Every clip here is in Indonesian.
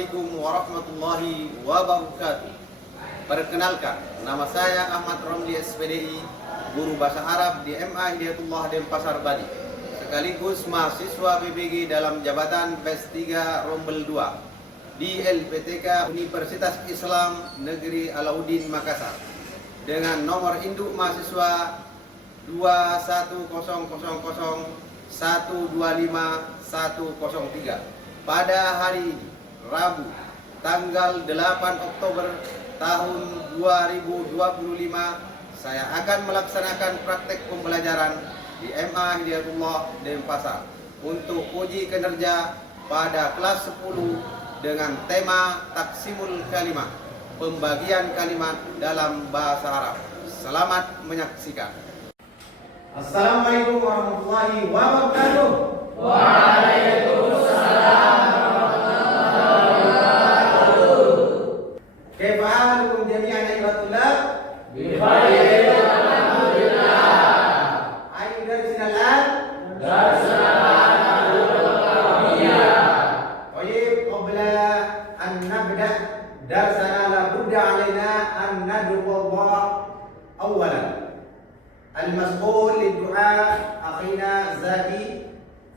Assalamualaikum warahmatullahi wabarakatuh. Perkenalkan, nama saya Ahmad Romli SPDI, guru bahasa Arab di MA Hidayatullah Denpasar Bali, sekaligus mahasiswa BBG dalam jabatan PES 3 Rombel 2 di LPTK Universitas Islam Negeri Alauddin Makassar dengan nomor induk mahasiswa 21000125103. Pada hari ini, Rabu, tanggal 8 Oktober tahun 2025, saya akan melaksanakan praktek pembelajaran di MA Hidayatullah Denpasar untuk uji kinerja pada kelas 10 dengan tema Taksimul Kalimah, pembagian kalimat dalam bahasa Arab. Selamat menyaksikan. Assalamualaikum warahmatullahi wabarakatuh. Waalaikumsalam warahmatullahi wabarakatuh. Kaifa halukum jami'an ayyuhatullah? Bikhair, alhamdulillah. Ayu darsina al-an? Darsina al-Arabiyah. Tayyib, qabla an nabda darsana la budda alaina an nad'u Allah awwalan. Al-mas'ul lid-du'a akhina Zaki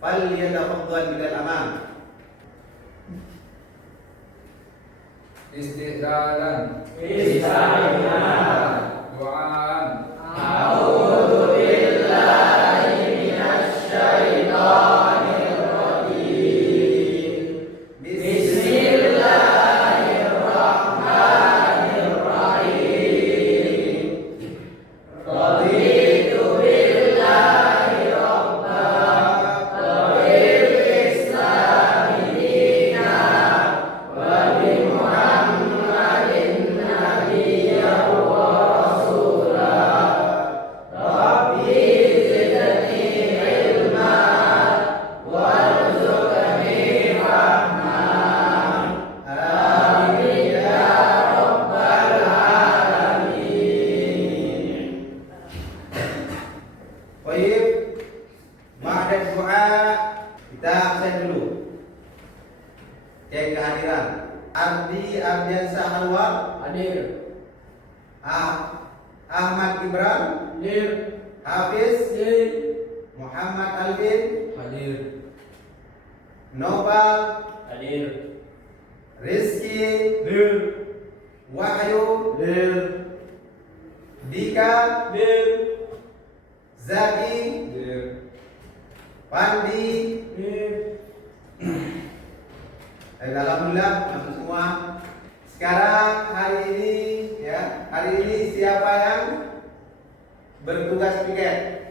falyatafaddal bil amam. Istighfaran, duaan. A'udzu billahi minasy syaithanir rajim. Bismillahirrahmanirrahim. Raditu billahi rabban wa bil islami dinan wa bi Muhammadin nabiyyan wa rasulah. Rabbi zidni ilman warzuqni fahman. Amin ya rabbal alamin. Baik, ba'da doa kita absen dulu. Cek kehadiran. Ardiansyah Anwar Hadir. Ahmad Gibran Hadir. Hafiz Hadir. Muhammad Alvin Hadir. Nopal Hadir. Rizky Hadir. Wahyu Hadir. Dika Hadir. Zaki Hadir. Pandi. Hadir. Alhamdulillah masuk semua. Sekarang hari ini siapa yang bertugas piket?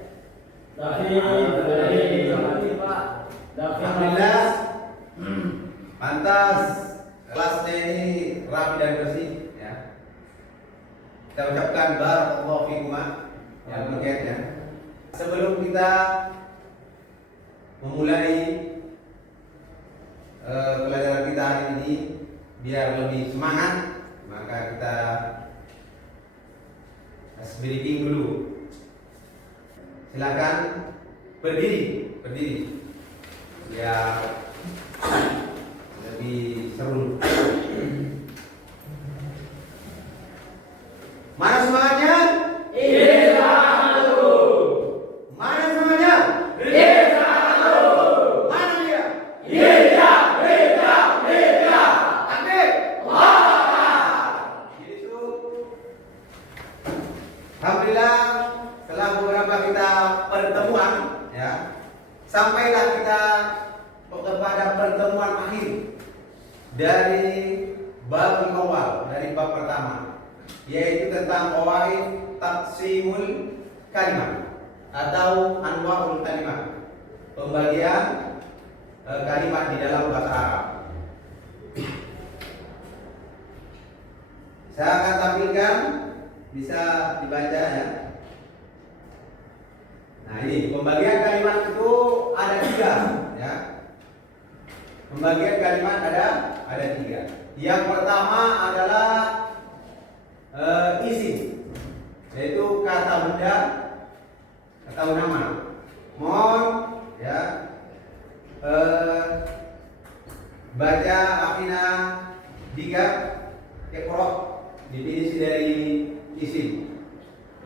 Alhamdulillah, pantas kelasnya ini rapi dan bersih ya. Kita ucapkan barakallahu fikum yang piketnya. Sebelum kita memulai pelajaran kita hari ini, biar lebih semangat, maka kita briefing dulu. Silakan berdiri biar lebih seru. Mana semangatnya? Mana semangatnya? Mana dia? Takbir. Gitu. Alhamdulillah, setelah beberapa kita pertemuan ya, sampailah kita kepada pertemuan akhir dari bab awal, dari bab pertama, yaitu tentang qawaid taqsimul kalimat atau anwaul kalimat, pembagian kalimat di dalam bahasa Arab. Saya akan tampilkan, bisa dibaca ya. Nah ini pembagian kalimat itu ada 3 ya. Pembagian kalimat ada 3. Yang pertama adalah isim, yaitu kata benda atau nama. Mohon ya baca Afina Diga Ekro definisi dari isim.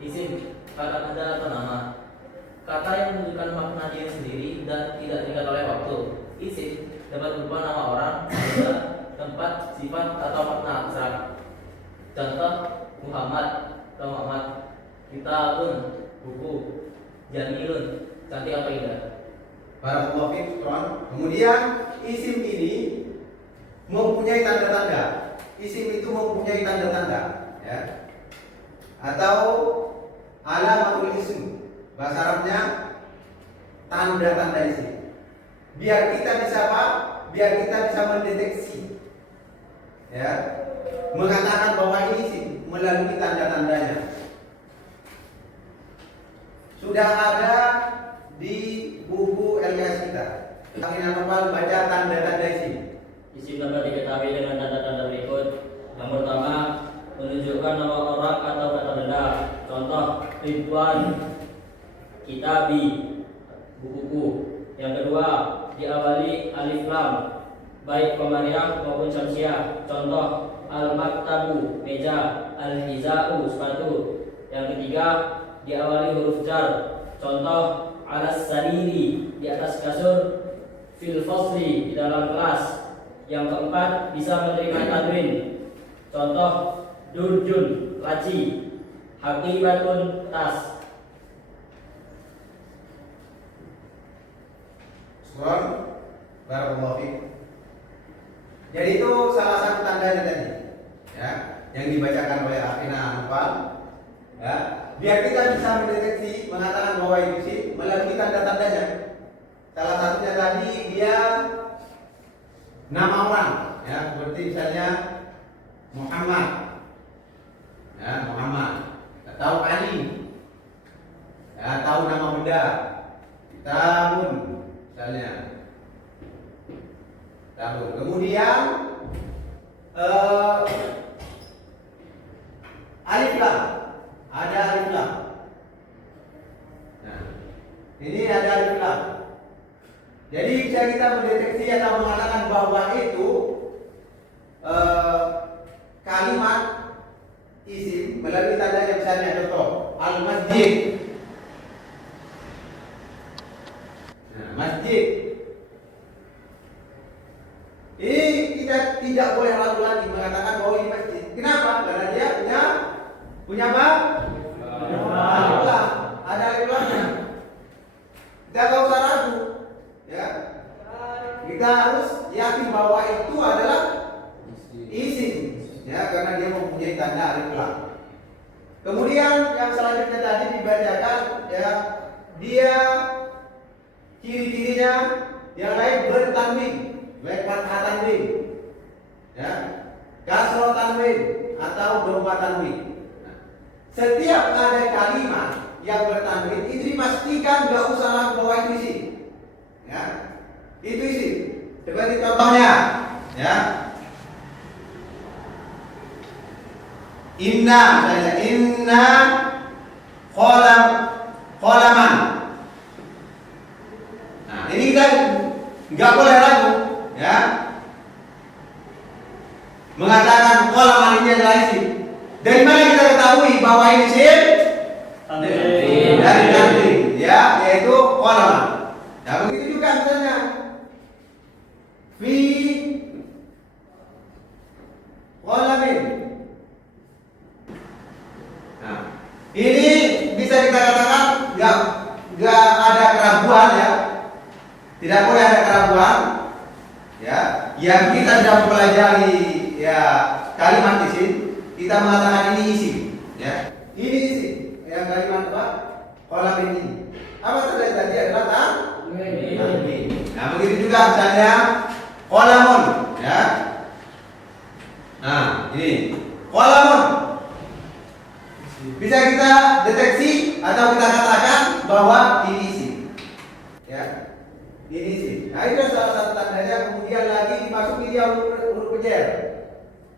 Isim kata-kata atau nama, kata yang menunjukkan makna diri sendiri dan tidak terikat oleh waktu. Isim dapat berupa nama orang, benda, tempat, sifat, atau makna abstrak. Contoh Muhammad atau Muhammad, kitabun, buku, jamilun, cantik atau indah. Barakallahu fiik. Kemudian isim ini mempunyai tanda-tanda. Isim itu mempunyai tanda-tanda, ya. Atau alamatul ism, bahasa Arabnya tanda-tanda isim. Biar kita bisa apa? Biar kita bisa mendeteksi, ya, mengatakan bahwa ini isim melalui tanda-tandanya. Sudah ada di buku LKS kita. Kami normal baca tanda-tanda isim. Isim dapat diketahui dengan tanda-tanda berikut. Yang pertama, menunjukkan nama orang atau kata benda. Contoh, Ridwan, Kitabi, bukuku. Yang kedua, diawali alif lam, baik komariah maupun syamsiah. Contoh, al-maktabu, meja, al-hizau, sepatu. Yang ketiga, diawali huruf jar. Contoh, alas sariri, di atas kasur, fil fasli, di dalam kelas. Yang keempat, bisa menerima tanwin. Contoh, durjun, laci, haqibatun, tas. Surah Barakallahu fiik. Jadi itu salah satu tandanya tadi, ya, yang dibacakan oleh Afina Anfal, ya, biar kita bisa mendeteksi, mengatakan bahwa itu sih melalui tanda-tandanya. Salah satunya tadi dia nama orang, ya, seperti misalnya Muhammad, ya, Muhammad, atau Ali, ya, tahu nama benda, kitabun, misalnya, kitabun. Kemudian alif lam, ada alif lam. Nah, ini ada alif lam. Jadi bisa kita mendeteksi atau mengatakan bahwa itu kalimat isim melalui tanda yang misalnya contoh al-masjid. Nah, masjid. Ini kita tidak boleh ragu lagi mengatakan bahwa ini masjid. Kenapa? Karena dia punya apa? Alif lam. Ada alif lamnya. Kita tidak usah ragu. Ya, kita harus yakin bahwa itu adalah isim, ya, karena dia mempunyai tanda alif lam. Kemudian yang selanjutnya tadi dibacakan, ya, dia ciri-cirinya yang lain bertanwin, baik fathah tanwin, ya, kasroh tanwin atau dhamma tanwin. Nah, setiap ada kalimat yang bertanwin itu dipastikan nggak usah ragu bahwa itu isim. Ya, itu isi. Seperti contohnya, ya, inna, misalnya inna kholaman. Nah, ini kita nggak boleh ragu, ya, mengatakan kholaman ini adalah isim. Dari mana kita ketahui bahwa ini isim? Dari tanwin, ya, yaitu kholaman. Nah, begitu juga misalnya fi qalamin. Nah, ini bisa kita katakan nggak ada keraguan, ya, tidak boleh ada keraguan, ya, yang kita sudah mempelajari, ya, kalimat isim, kita mengatakan ini isim, ya, ini isim, yang kalimat apa? Qalamin ini. Apa tadi adalah nah, begitu juga misalnya qalamun, ya. Nah, ini qalamun bisa kita deteksi atau kita katakan bahwa ini isim, ya, ini isim. Nah, itu salah satu tandanya. Kemudian lagi dimasuki dia huruf jar.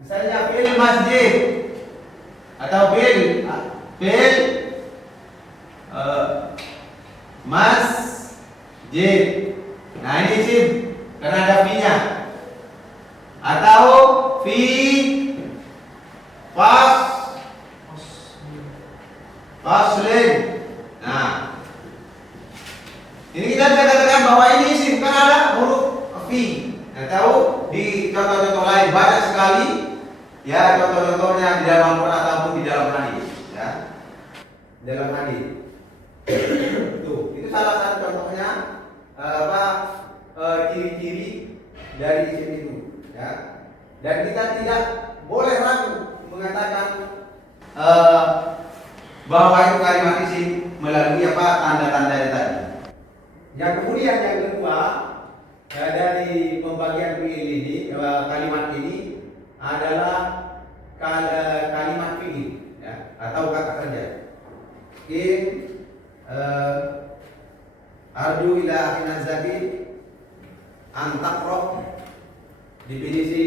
Misalnya fil masjid atau fil masjid. Nah, ini isim karena ada fi-nya. fi. Tahu di contoh-contoh lain banyak sekali ya contoh-contohnya di dalam Al-Quran ataupun di dalam hadis ya. Dalam hadis. Tuh, itu salah satu contohnya ciri-ciri dari isim itu ya. Dan kita tidak boleh ragu mengatakan bahwa itu kalimat isim melalui tanda-tanda tadi. Yang kemudian yang kedua dari pembagian fiil ini kalimat ini adalah kalimat fiil ya, atau kata kerja. In arju ila akhinan zaki antakroh definisi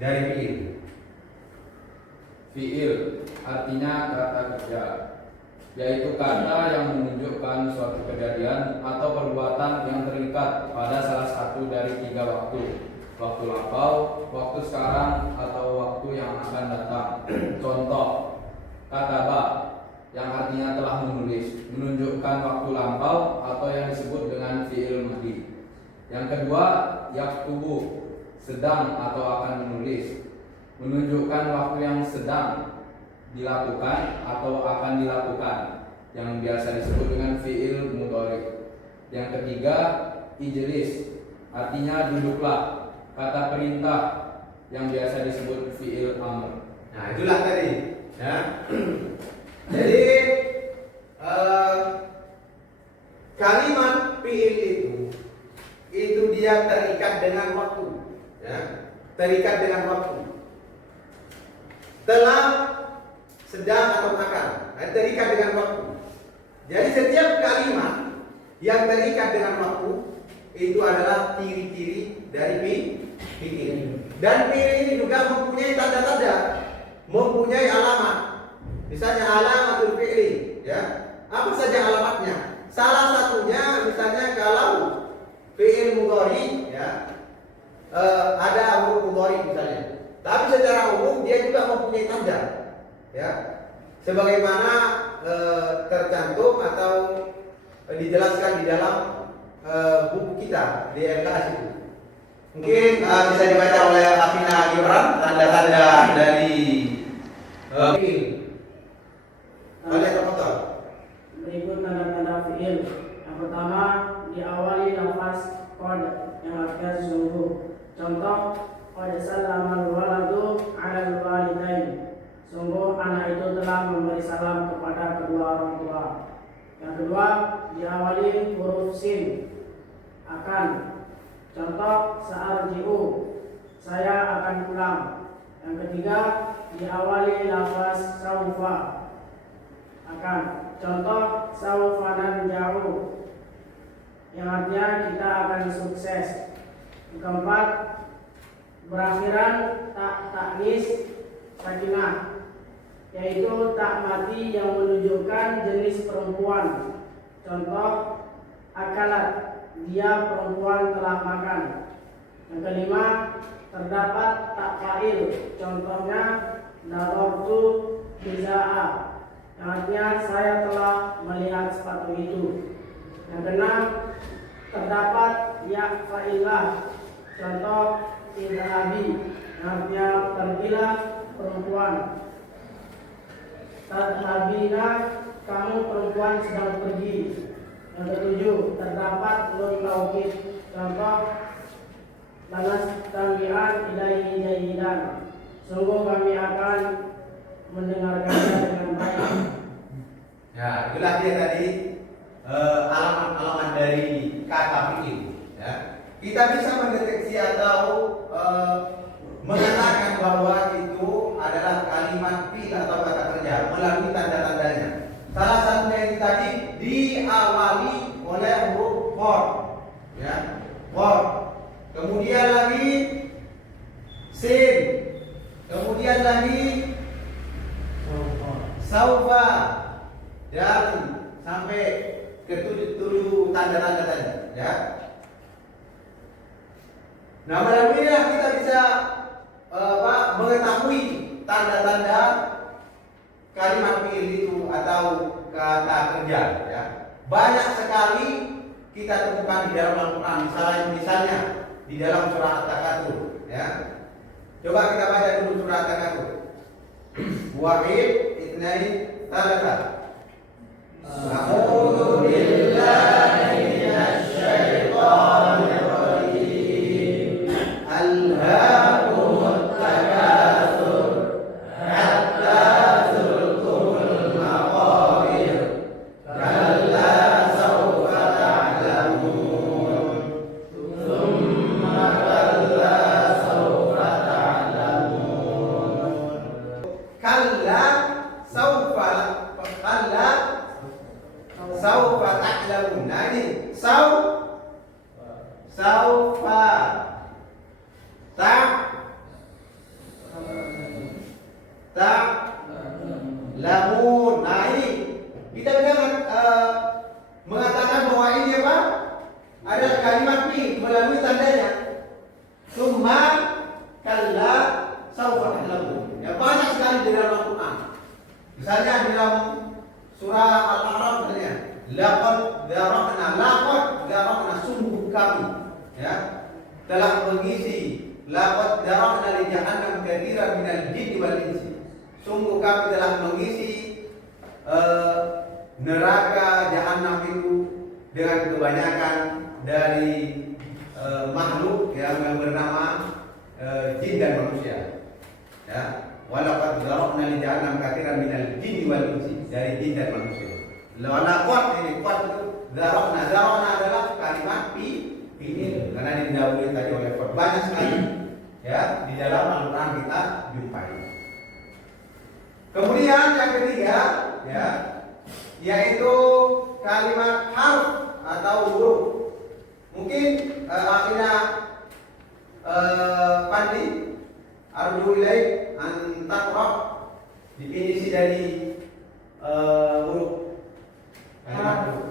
dari fiil. Fiil artinya kata kerja, yaitu kata yang menunjukkan suatu kejadian atau perbuatan yang terikat pada salah satu dari 3 waktu: waktu lampau, waktu sekarang, atau waktu yang akan datang. Contoh, kataba yang artinya telah menulis, menunjukkan waktu lampau atau yang disebut dengan fiil madhi. Yang kedua, yaktubu, sedang atau akan menulis, menunjukkan waktu yang sedang dilakukan atau akan dilakukan, yang biasa disebut dengan fiil mudhari. Yang ketiga, ijlis, artinya duduklah, kata perintah yang biasa disebut fiil amr. Nah, itulah tadi ya. Jadi kalimat fiil itu dia terikat dengan waktu ya. Terikat dengan waktu. Telah, sedang atau akan, terikat dengan waktu. Jadi setiap kalimat yang terikat dengan waktu itu adalah ciri-ciri dari fiil. Dan fiil ini juga mempunyai tanda-tanda, mempunyai alamat. Misalnya alamatul fi'li, ya. Apa saja alamatnya? Salah satunya misalnya kalau fi'il mudhari, ya, ada huruf mudhari misalnya. Tapi secara umum dia juga mempunyai tanda, ya. Sebagaimana tercantum atau dijelaskan di dalam buku kita di LKS itu. Mungkin bisa dibaca oleh Afina Imran tanda-tanda dari fi'il. Berikut tanda-tanda fi'il. Yang pertama, diawali lafaz qad yang artinya sungguh. Contoh, qad sallamal waladu 'alal walidain. Sungguh anak itu telah memberi salam kepada kedua orang tua. Yang kedua, diawali huruf sin akan. Contoh, sa'arji'u, saya akan pulang. Yang ketiga, diawali lafaz saufa akan. Contoh, saufanan jauh yang artinya kita akan sukses. Yang keempat, berakhiran tak taknis sakinah, yaitu tak mati yang menunjukkan jenis perempuan. Contoh, akalat, dia perempuan telah makan. Yang kelima, terdapat tak fa'il. Contohnya, nazartu bizaa, yang artinya saya telah melihat sepatu itu. Yang keenam, terdapat ya fa'ilah. Contoh, idhabi, yang artinya pergilah perempuan. Tadhabina, kamu perempuan sedang pergi. Yang ketujuh, terdapat nun taukid. Contoh, lanas tami'an ilaihi jahidan, sungguh kami akan mendengarkannya dengan baik. Ya, itulah dia tadi alamat-alamat dari kata fi'il. Ya. Kita bisa mendeteksi atau mengatakan bahwa itu adalah kalimat fi'il atau kata kerja melalui tanda-tandanya. Salah satunya yang tadi diawali oleh huruf qad, ya, qad. Kemudian lagi sin, kemudian lagi saufa, dan sampai ke tujuh tanda-tanda tadi, ya. Nah, melalui inilah kita bisa mengetahui tanda-tanda kalimat fi'il itu atau kata kerja, ya. Banyak sekali kita temukan di dalam Al-Quran, misalnya di dalam surah At-Takatsur, ya. Coba kita baca dulu surah At-Takatsur. Wahid, Itsnain, Tsalatsa. A'udzu billahi minasy syaithanir rajim. Alhaakumut takatsur hatta zurtumul maqabir. Kalla sawfa ta'lamun. Tsumma kalla sawfa ta'lamun. Kalla sawfa ta'lamun. Nah ini saufa ta'lamun. Nah ini kita jangan mengatakan bahwa ini apa? Ada kalimat fi melalui tandanya. Summa kalla saufa ta'lamun. Ya banyak sekali di dalam Al-Quran. Misalnya di dalam surah Al-A'raf misalnya, laqad dzara'na sungguh kami, ya, telah mengisi, laqad dzara'na li jahannam katsiran minal jinni wal insi. Sungguh kami telah mengisi neraka jahanam itu dengan kebanyakan dari makhluk yang bernama jin dan manusia. Ya, walaqad dzara'na li jahannam katsiran minal jinni wal insi, dari jin dan manusia. Walaqad ini kuat itu dzara'na adalah kalimat fi'il karena didahului tadi oleh banyak sekali, ya, di dalam Al-Qur'an kita jumpai. Kemudian yang ketiga, ya, yaitu kalimat harf atau huruf. Mungkin akhirnya Pandi arju ilaik an taqra definisi dari huruf kalimat.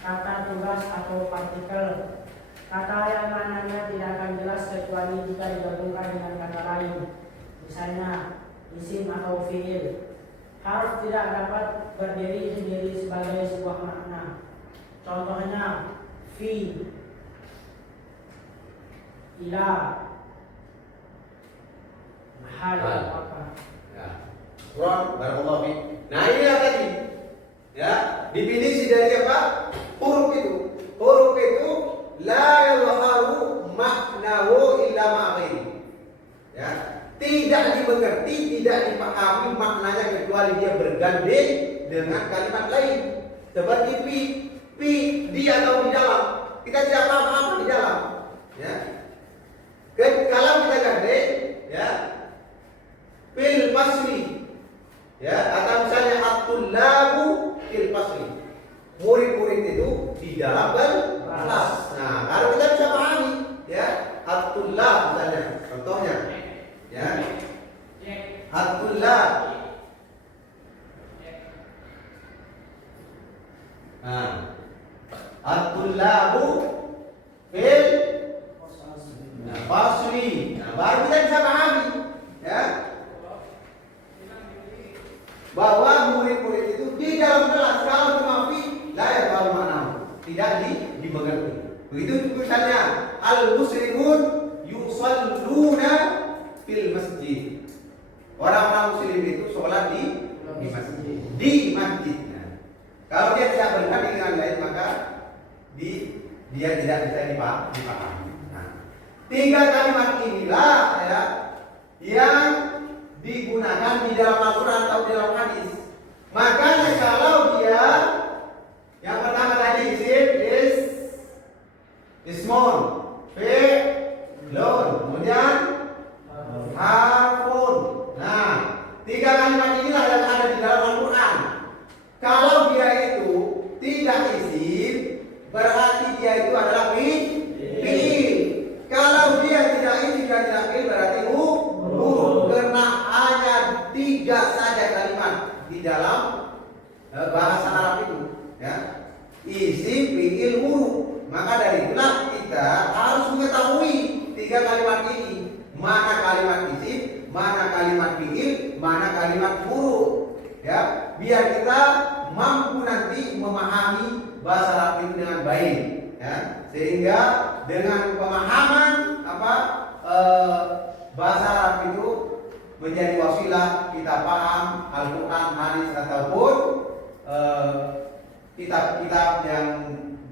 Kata tugas atau partikel, kata yang mananya tidak akan jelas kecuali jika digabungkan dengan kata lain, misalnya isim atau fiil. Harf tidak dapat berdiri sendiri sebagai sebuah makna. Contohnya fi, ila, hal, apa. Ya. Quran barakallahu fi. Nah, ini tadi, ya, definisi dari apa? Huruf itu. Huruf itu la yadhharu ma'nahu illa ma'ghairi. Ya, tidak dimengerti, tidak dipahami maknanya kecuali dia bergandeng dengan kalimat lain. Seperti pi di atau di dalam. Kita tidak paham apa di dalam. Ya. Kalau kita gandeng, ya, fil fasli, ya, atau misalnya at-tullabu fil fasli. Murid-murid itu di dalam kelas. Nah, kalau kita bisa pahami, ya, at-tullab misalnya, contohnya, ya, at-tullab. Nah, at-tullabu fil fasli. Nah, baru kita bisa pahami, ya, bahwa murid-murid itu di dalam kelas. Kalau cuma fi, la yaqau ma'nahu, tidak dimengerti. Begitu misalnya al-muslimun yusalluna fil masjid. Orang-orang muslim itu sholat di masjid. Di masjid. Nah, kalau dia tidak berganding dengan lain, maka dia tidak bisa dipahami. Nah, tiga kalimat inilah, ya, yang digunakan di dalam Al-Quran atau di dalam hadis. Makanya kalau dia yang pertama tadi ismun, fi'lun, kemudian harfun. Nah, tiga kalimat inilah yang ada di dalam Al-Quran. Kalau dia itu tidak isim, berarti dia itu adalah fi'il. Kalau dia tidak isim dan tidak fi'il, berarti huruf. Karena hanya tiga saja kalimat di dalam bahasa Arab itu, ya, isim, fi'il, huruf. Maka dari itulah kita harus mengetahui tiga kalimat sehingga dengan pemahaman bahasa Arab itu menjadi wasilah kita paham Al-Quran, hadis ataupun kitab-kitab yang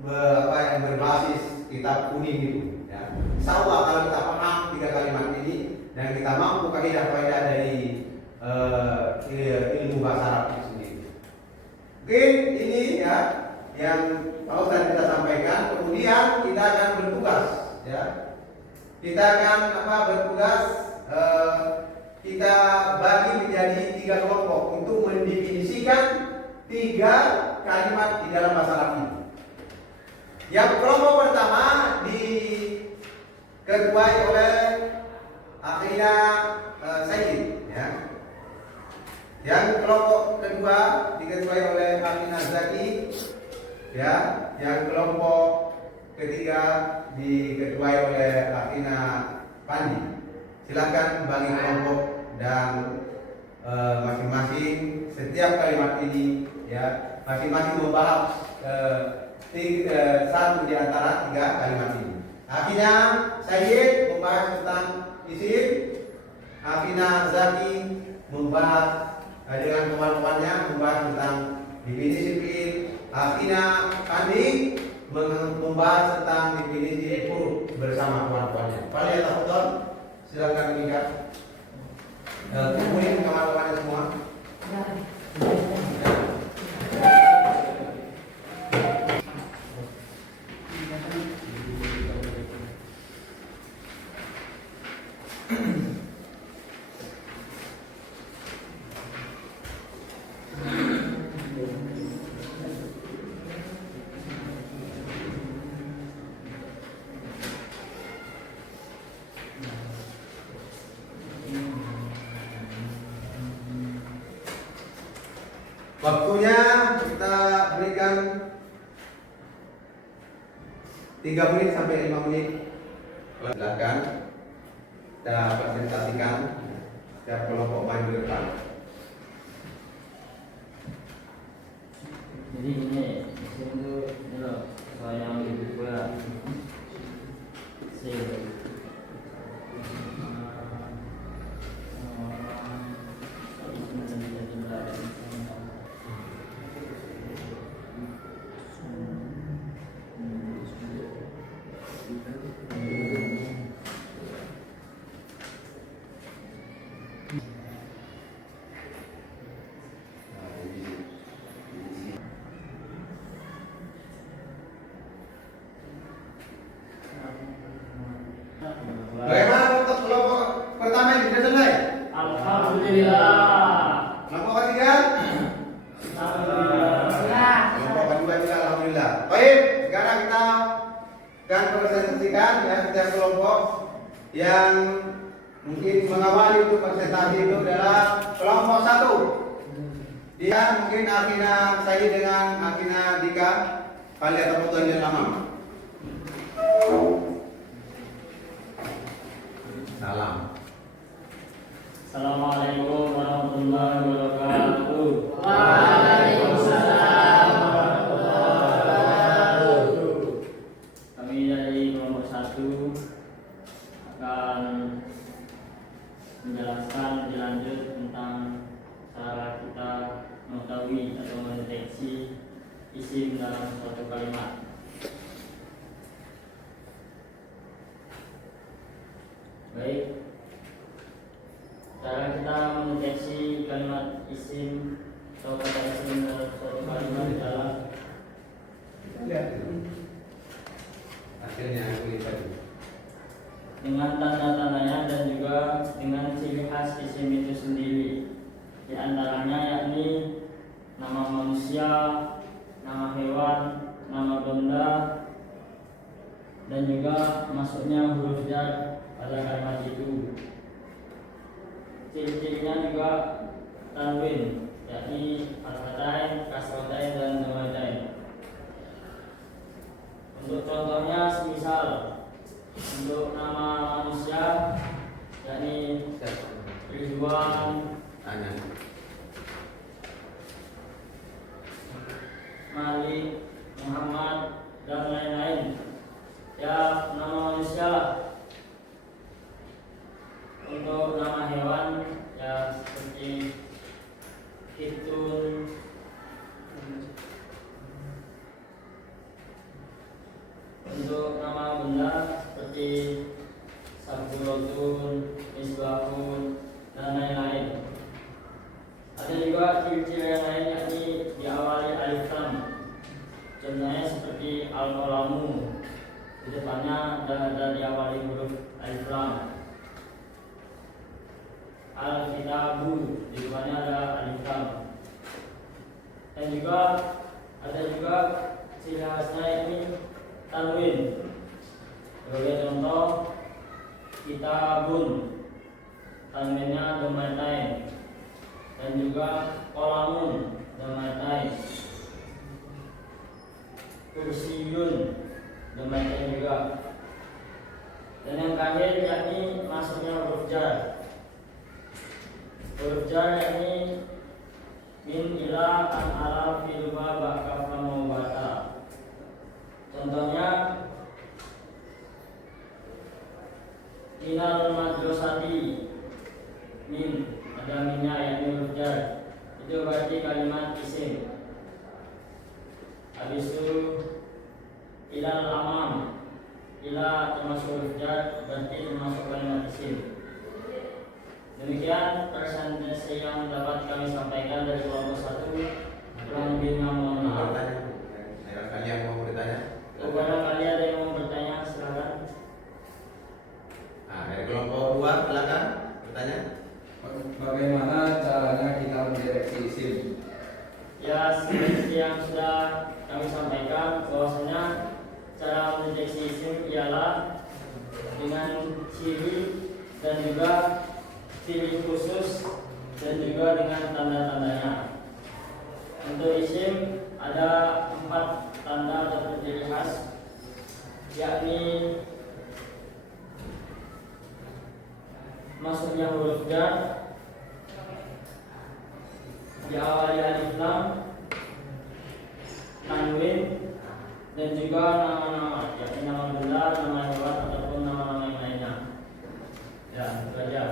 berbasis kitab kuning itu. Ya. Insya Allah kalau kita paham 3 kalimat ini dan kita mampu kaidah-kaidah dari ilmu bahasa Arab itu sendiri. Mungkin ini ya yang mau kita sampaikan. Kemudian kita akan bertugas, ya. Kita akan bertugas. Kita bagi menjadi 3 kelompok untuk mendefinisikan 3 kalimat di dalam bahasa Arab ini. Yang kelompok pertama diketuai oleh akhirnya Sayyid, ya. Yang kelompok kedua diketuai oleh Akhina Zaki, ya. Yang kelompok ketiga diketuai oleh Akhina Pandi. Silakan bagi kelompok dan masing-masing setiap kalimat ini, ya, masing-masing membahas satu di antara 3 kalimat ini. Akhirnya Sayyid membahas tentang isim, Akhina Zaki membahas dengan teman-temannya membahas tentang definisi fiil, Akhina Pandi membahas tentang definisi huruf bersama teman-temannya. Pada ya takutkan, silakan lihat. Kemudian teman-temannya semua. Waktunya kita berikan 3 menit sampai 5 menit. Silakan kita presentasikan setiap kelompok maju ke depan. Jadi ini itu loh saya yang kedua Bagaimana untuk kelompok pertama yang sudah selesai? Alhamdulillah. Kelompok ketiga? Alhamdulillah. Kelompok kedua juga alhamdulillah. Baik, sekarang kita akan presentasikan ya setiap kelompok yang mungkin mengawali untuk presentasi itu adalah kelompok 1. Dia mungkin Akhina Sayyid dengan Akhina Dika. Kalian atau foto yang lama. Salam. Assalamualaikum warahmatullahi wabarakatuh. Waalaikumsalam warahmatullahi wabarakatuh. Kami dari kelompok 1 akan menjelaskan lebih lanjut tentang cara kita mengetahui atau mendeteksi isim dalam suatu kalimat. Baik, cara kita mendeteksi kalimat isim atau kata isim dalam suatu kalimat adalah Hasilnya ini tadi. dengan tanda-tandanya dan juga dengan ciri khas isim itu sendiri. Di antaranya yakni nama manusia, nama hewan, nama benda, dan juga masuknya huruf jar pada kalimat itu. Ciri-cirinya juga tanwin, yakni harfatain, kasrotain, dan dhammatain. Untuk contohnya semisal untuk nama manusia yakni Ridwan, Tanya. Malik, Muhammad, dan lain-lain. Ya, nama manusia. Untuk nama hewan ya seperti hitun, untuk nama benda seperti saburotun, misbahun, dan lain-lain. Ada juga ciri-ciri yang lain yakni diawali alif lam. Contohnya seperti al-qalamu, di depannya ada diawali huruf alif lam. Al-kitabu, di depannya ada alif lam. Dan juga ada juga ciri khasnya yakni tanwin. Sebagai contoh, kitabun, tanwinnya domatain, dan juga kolamun, domatain, kursiyun, domatain juga. Dan yang terakhir yakni masuknya huruf jar. Huruf jar yakni min ila an ala filwa ba'kafa maubata. Contohnya minal madrasati, min ada minnya yakni huruf jar, itu berarti kalimat isim. Habis itu ilal amam, ila termasuk huruf jar berarti termasuk kalimat isim. Demikian presentasi yang dapat kami sampaikan dari kelompok 1. Kurang lebihnya mohon maaf. Kalian mau bertanya? Kepada kalian ada yang mau bertanya silakan. Nah, dari kelompok 2 silakan bertanya. Bagaimana caranya kita mendeteksi isim? Ya, seperti yang sudah kami sampaikan bahwasanya cara mendeteksi isim ialah dengan ciri dan juga ciri khusus dan juga dengan tanda-tandanya. Untuk isim ada 4 tanda atau ciri khas, yakni masuknya huruf jar, diawali alif lam, tanwin, dan juga nama-nama, yakni nama benda, nama hewan ataupun nama-nama yang lainnya. Ya, itu aja.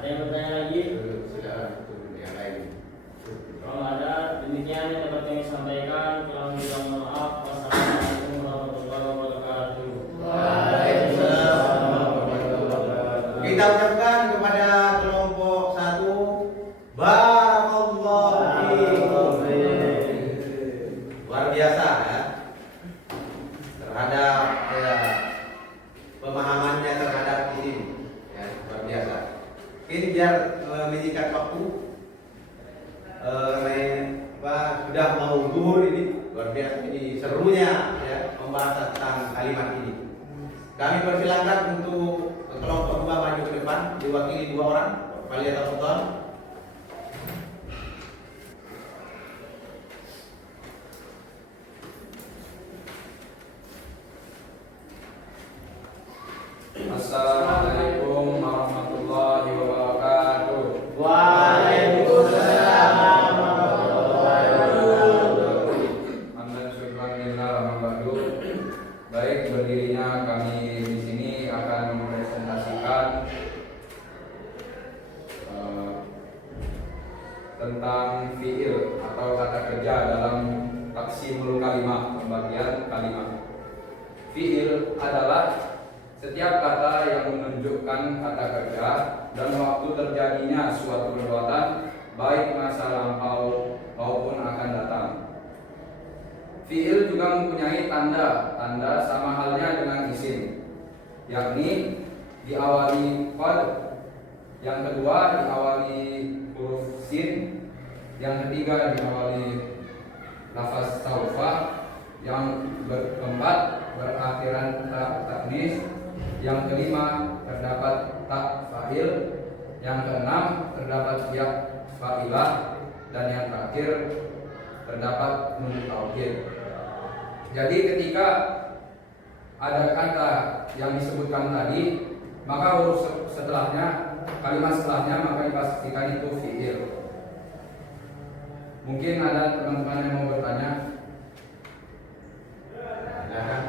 Ada yang bertanya lagi? Sudah yang lain. Kalau ada, demikian yang dapat kami sampaikan. Kurang lebih mohon maaf. Wassalamualaikum warahmatullahi wabarakatuh. Waalaikumsalam warahmatullahi wabarakatuh. Kita ucapkan kepada kelompok 1 barakallahu fiikum. Luar biasa ya terhadap pemahamannya terhadap isim ya, luar biasa. Ini biar menyingkat waktu sudah mau zuhur ini, luar biasa ini serunya ya pembahasan tentang kalimat ini. Kami persilakan untuk kelompok 2 maju ke depan diwakili 2 orang. Fadhilul. Assalamualaikum warahmatullahi wabarakatuh. Waalaikumsalam warahmatullahi wabarakatuh. Hamdan syukran lillah wa ba'du. Baik, berdirinya kami di sini akan mempresentasikan tentang fiil atau kata kerja dalam taqsimul kalimah, pembagian kalimat. Fiil adalah setiap kata yang menunjukkan kata kerja dan waktu terjadinya suatu perbuatan, baik masa lampau maupun akan datang. Fiil juga mempunyai tanda sama halnya dengan isim, yakni diawali qad, yang kedua diawali huruf sin, yang ketiga diawali lafaz saufa, yang keempat berakhiran ta taknis, yang kelima terdapat tak fa'il, yang keenam terdapat ya fa'ilah, dan yang terakhir terdapat nun taukid. Jadi ketika ada kata yang disebutkan tadi, maka huruf setelahnya, kalimat setelahnya maka dipastikan itu fi'il. Mungkin ada teman-teman yang mau bertanya. Nah,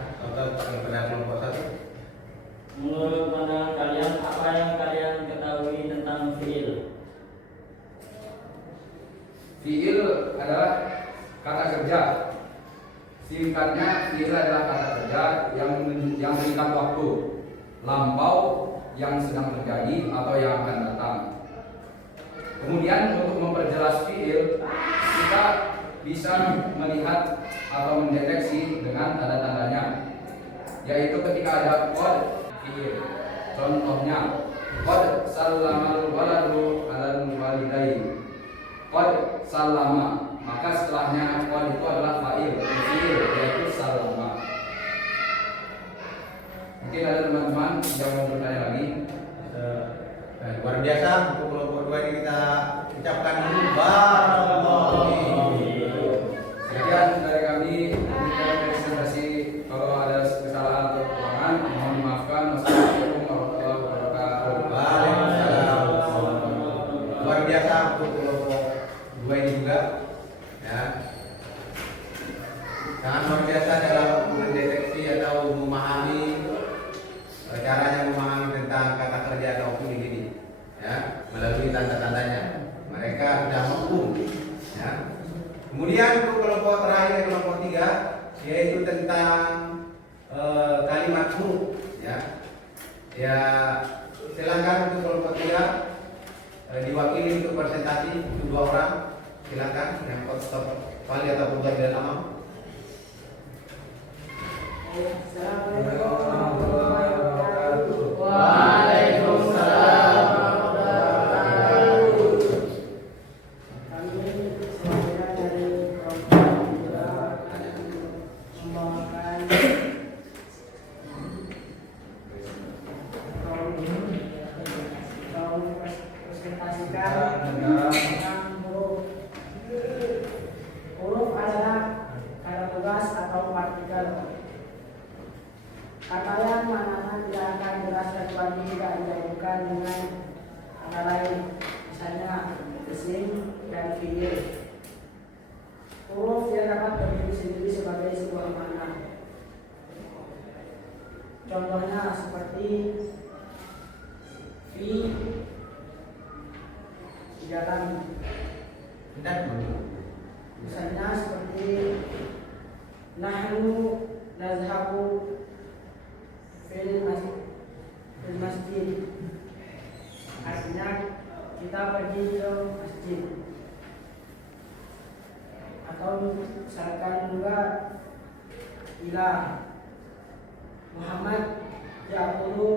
pada kelompok 1. Menurut pandangan kalian, apa yang kalian ketahui tentang fiil? Fiil adalah kata kerja. Singkatnya, fiil adalah kata kerja yang mengikat waktu, lampau yang sedang terjadi atau yang akan datang. Kemudian untuk memperjelas fiil, kita bisa melihat atau mendeteksi dengan tanda-tandanya, yaitu ketika ada qad fiil. Contohnya, qad sallamal waladu alal walidain. Qad sallama, maka setelahnya qad itu adalah fa'il, fiil, yaitu sallama. Mungkin ada teman-teman yang mau bertanya lagi. Luar biasa untuk kelompok 2 ini kita ucapkan dulu barakallahu fiikum. Sekian dari kami, demikian presentasi. Kalau ada kesalahan atau kekurangan, mohon dimaafkan. Wassalamualaikum warahmatullahi wabarakatuh. Waalaikumsalam. Luar biasa untuk kelompok 2 ini juga, ya. Sangat luar biasa dalam mendeteksi atau memahami caranya memahami tentang kata kerja atau fiil ini, ya, melalui tanda-tandanya. Mereka sudah mampu, ya. Kemudian untuk kelompok terakhir, kelompok 3, yaitu tentang kalimat huruf, ya. Ya, silakan untuk kelompok 3 diwakili untuk presentasi untuk 2 orang. Silakan yang Wali atau Bukan dan Amam. Assalamualaikum warahmatullahi wabarakatuh. Waalaikumsalam warahmatullahi wabarakatuh. Kami semuanya dari kelompok 3 akan membawakan atau presentasikan tentang huruf. Huruf adalah kata tugas atau partikel. Kata yang mananya tidak akan jelas kecuali jika digabungkan dengan kata lain, misalnya isim dan fiil. Huruf yang dapat berdiri sendiri sebagai sebuah makna. Contohnya seperti fi di dalam, misalnya seperti nahnu nazhabu fil masjid, artinya kita pergi ke masjid. Atau misalkan juga ila Muhammad yaqulu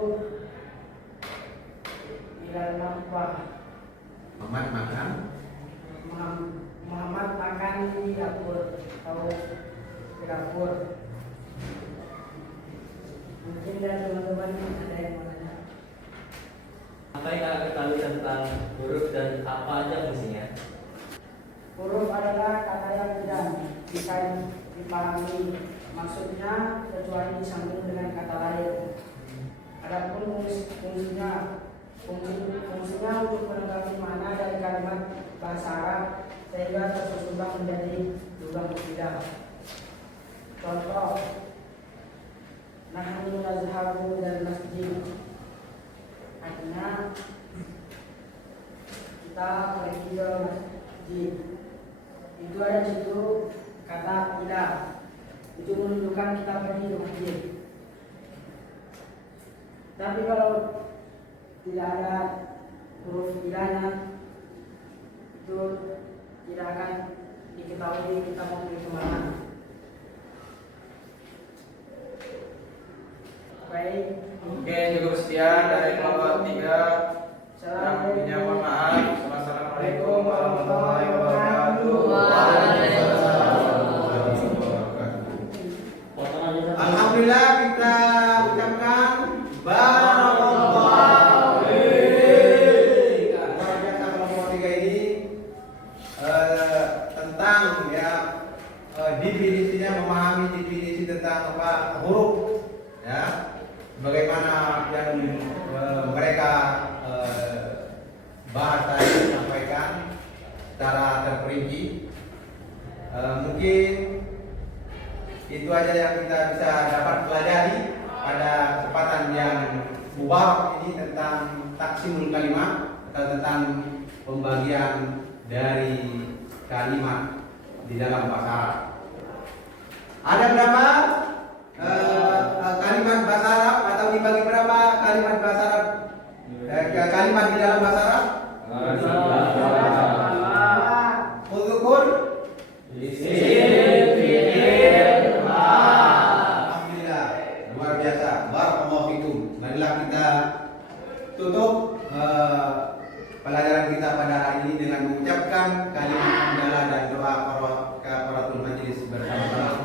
ila al-maqbah, Muhammad makan. Muhammad makan di dapur atau di dapur. Mungkin dari teman-teman ada yang mau nanya. Apa yang kalian ketahui tentang huruf dan apa aja fungsinya? Huruf adalah kata yang tidak bisa dipahami maksudnya kecuali disambung dengan kata lain. Adapun fungsinya untuk melengkapi makna dari kalimat bahasa Arab sehingga tersusun menjadi jumlah mufidah. Contoh, nahnu nazhabu ilal masjid, artinya kita pergi ke masjid. Itu ada di situ kata ila, itu menunjukkan kita pergi ke masjid. Tapi kalau tidak ada huruf ilahnya, itu tidak akan diketahui kita mau pergi kemana. Baik, Oke, cukup sekian dari kelompok 3. Yang punya mohon maaf. Assalamualaikum warahmatullahi wabarakatuh. Alhamdulillah kita ucapkan barakallahu fiik. Luar biasa kelompok 3 ini tentang ya definisinya, memahami definisi tentang apa huruf, ya. Bagaimana yang mereka bahas tadi, sampaikan secara terperinci. Mungkin itu aja yang kita bisa dapat pelajari mubarak ini tentang taksimul kalimat atau tentang pembagian dari kalimat di dalam bahasa Arab. Ada berapa kalimat bahasa Arab atau dibagi berapa kalimat bahasa Arab? Kalimat di dalam bahasa Arab? Udzukur. Alhamdulillah, luar biasa. Barakallahu fikum. Marilah kita tutup pelajaran kita pada hari ini dengan mengucapkan kalimat hamdalah dan doa kafaratul majlis bersama-sama.